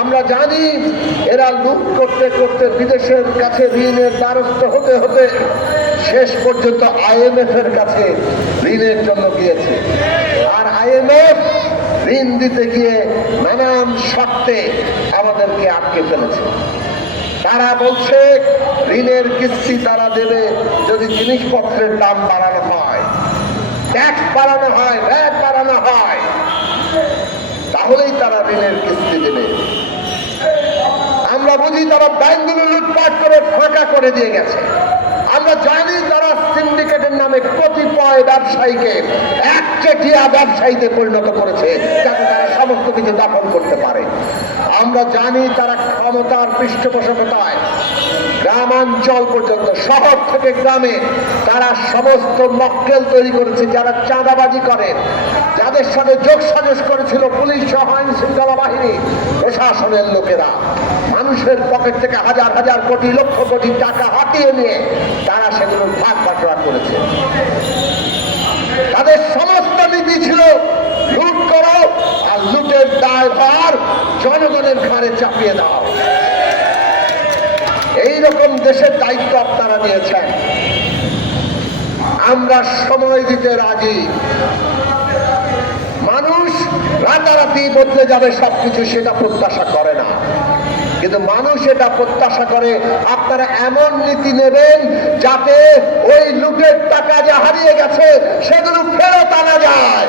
আমরা জানি এরা লুট করতে করতে বিদেশের কাছে ঋণের দ্বারস্থ হতে হতে শেষ পর্যন্ত IMF এর কাছে ঋণের জন্য গিয়েছে। আর IMF ঋণ দিতে গিয়ে নানান শর্তে আমাদেরকে আটকে ফেলেছে। তারা বলছে ঋণের কিস্তি তারা দেবে যদি জিনিসপত্রের দাম বাড়ানো হয়, ট্যাক্স বাড়ানো হয়, ভ্যাট বাড়ানো হয়, তাহলেই তারা ঋণের কিস্তি দেবে। আমরা বুঝি তারা ব্যাংকগুলো লুটপাট করে ফাঁকা করে দিয়ে গেছে। আমরা জানি তারা সিন্ডিকেটের নামে কতিপয় ব্যবসায়ীকে একচেটিয়া ব্যবসায়ীতে পরিণত করেছে যাতে তারা সমস্ত কিছু দখল করতে পারে। আমরা জানি তারা ক্ষমতার পৃষ্ঠপোষকতায় গ্রামাঞ্চল পর্যন্ত, শহর থেকে গ্রামে তারা সমস্ত মক্কেল তৈরি করেছে যারা চাঁদাবাজি করে, যাদের সাথে যোগসাজশ করেছিল পুলিশ সহ আইন শৃঙ্খলা বাহিনী, প্রশাসনের লোকেরা। মানুষের পকেট থেকে হাজার হাজার কোটি, লক্ষ কোটি টাকা হাতিয়ে নিয়ে তারা সেগুলো ভাগ বাটোয়ারা করেছে। তাদের সমস্ত নীতি ছিল লুট করো আর লুটের দায়ভার জনগণের ঘাড়ে চাপিয়ে দাও। এইরকম দেশের দায়িত্ব আপনারা নিয়েছেন। আমরা সময় দিতে রাজি। মানুষ রাতারাতি বদলে যাবে সবকিছু, সেটা প্রত্যাশা করে না, কিন্তু মানুষ এটা প্রত্যাশা করে আপনারা এমন নীতি নেবেন যাতে ওই লুটের টাকা যা হারিয়ে গেছে সেগুলো ফেরত আনা যায়।